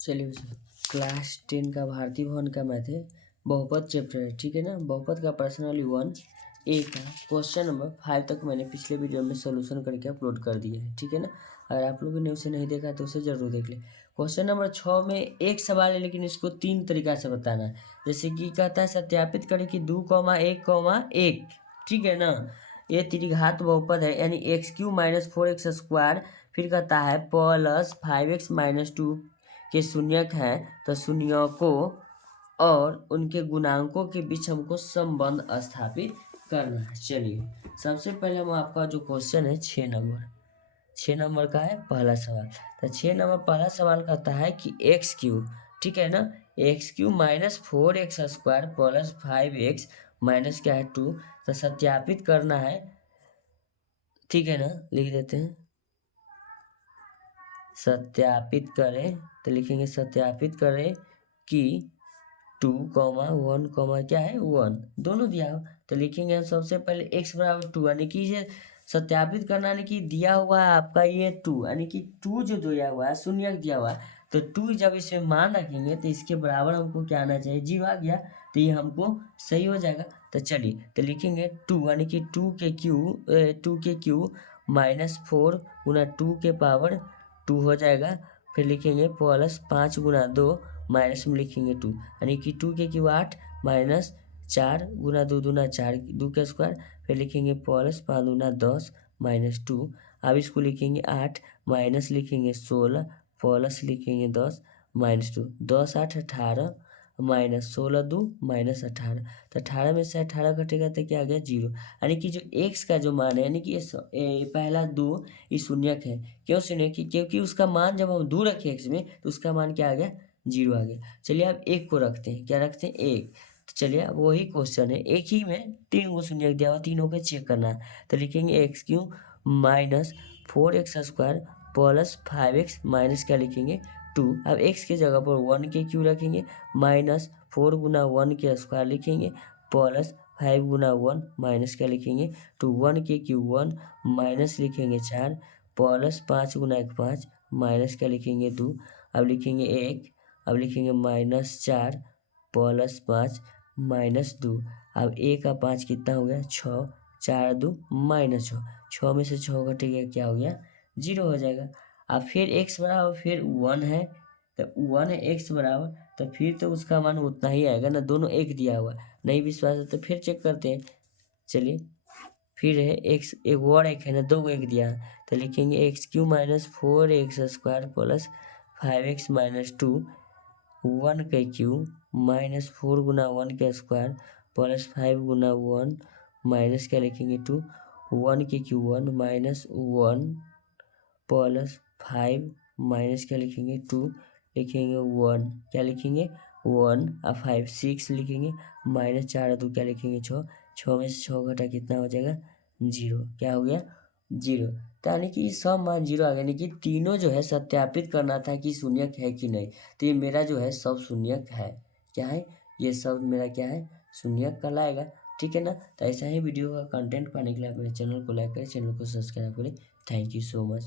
चलिए क्लास 10 का भारतीय भवन का मैथ है, बहुपद चैप्टर है, ठीक है ना। बहुपद का पर्सनली 1 का क्वेश्चन नंबर 5 तक मैंने पिछले वीडियो में सोल्यूशन करके अपलोड कर दिया है, ठीक है ना। अगर आप लोगों ने उसे नहीं देखा तो उसे जरूर देख ले। क्वेश्चन नंबर 6 में एक सवाल है, लेकिन इसको 3 तरीका से बताना है। जैसे कि कहता है सत्यापित करें कि 2,1,1, ठीक है ना। ये त्रिघात बहुपद है, यानी x³ - 4x²। फिर कहता है प्लस 5x - 2 के शून्यक हैं, तो शून्यकों और उनके गुणांकों के बीच हमको संबंध स्थापित करना है। चलिए सबसे पहले हम आपका जो क्वेश्चन है 6 नंबर का है पहला सवाल। तो 6 नंबर पहला सवाल कहता है कि x³, ठीक है ना, x³ - 4x² plus 5x minus क्या है 2, तो सत्यापित करना है, ठीक है ना। लिख देते हैं सत्यापित करें, तो लिखेंगे सत्यापित करें कि 2, 1, क्या है 1 दोनों दिया हो। तो लिखेंगे हम सबसे पहले x बराबर 2, यानी कि ये सत्यापित करना, यानी कि दिया हुआ है आपका ये 2, यानी कि 2 जो दिया हुआ है शून्य दिया हुआ है, तो 2 जब इसमें मान रखेंगे तो इसके बराबर हमको क्या आना चाहिए, 0 आ गया, तो ये हमको सही हो जाएगा। तो चलिए तो लिखेंगे 2, यानी कि 2 के क्यू -4 गुना 2 के पावर 2 हो जाएगा। फिर लिखेंगे प्लस 5 गुना 2 माइनस में लिखेंगे 2, यानी कि 2 के क्यू 8 माइनस 4 गुना 2 दूना 4, 2 का स्क्वायर। फिर लिखेंगे प्लस 5 दूना 10 माइनस 2। अब इसको लिखेंगे 8 माइनस लिखेंगे 16 प्लस लिखेंगे 10 माइनस 2, 10 8 18 माइनस 16 2 माइनस 18, तो 18 में से 18 कटेगा तो क्या आ गया 0। यानी कि जो x का जो मान है, यानी कि ये पहला 2 ये शून्यक है। क्यों शून्यक, क्योंकि उसका मान जब हम 2 रखे x में तो उसका मान क्या आ गया 0 आ गया। चलिए अब 1 को रखते हैं, क्या रखते हैं 1। तो चलिए अब वही क्वेश्चन है, एक ही में 3 को शून्यक दिया हुआ, तीनों को चेक करना है। तो लिखेंगे x³ - 4x² plus 5x minus क्या लिखेंगे 2। अब x की जगह पर 1 के क्यू रखेंगे, -4 गुना 1 के स्क्वायर लिखेंगे प्लस 5 गुना 1 माइनस क्या लिखेंगे 2, 1 के क्यू 1 माइनस लिखेंगे 4 प्लस 5 गुना 1 5 माइनस क्या लिखेंगे 2। अब लिखेंगे 1, अब लिखेंगे -4 प्लस 5 माइनस 2। अब 1 का 5 कितना हो गया 6, 4 2 -6, 6 में से 6 घटेगा क्या हो गया 0 हो जाएगा। अब फिर x बराबर फिर 1 है, तो 1 है x बराबर, तो फिर तो उसका मान उतना ही आएगा ना, दोनों एक दिया हुआ है। नहीं विश्वास है तो फिर चेक करते हैं। चलिए फिर है x, एक और एक है ना, 2 एक दिया है, तो लिखेंगे x³ - 4x² प्लस 5x - 2, 1 के क्यू -4 गुना 1 के स्क्वायर प्लस 5 गुना 1 माइनस क्या लिखेंगे 2, 1 के क्यू 1 -1 प्लस 5 माइनस क्या लिखेंगे 2, लिखेंगे 1, क्या लिखेंगे 1 और 5 6 लिखेंगे -4 2 क्या लिखेंगे 6, 6 में से 6 घटा कितना हो जाएगा 0, क्या हो गया 0। तो यानी कि सब मान 0 आ गया, यानी कि तीनों जो है सत्यापित करना था कि शून्यक है कि नहीं। तो ये मेरा जो है सब शून्यक है, क्या है ये सब मेरा क्या है शून्यक कहलाएगा, ठीक है ना। तो ऐसा ही वीडियो का कंटेंट पाने के लिए आप मेरे चैनल को लाइक करें, चैनल को सब्सक्राइब करें। Thank you so much.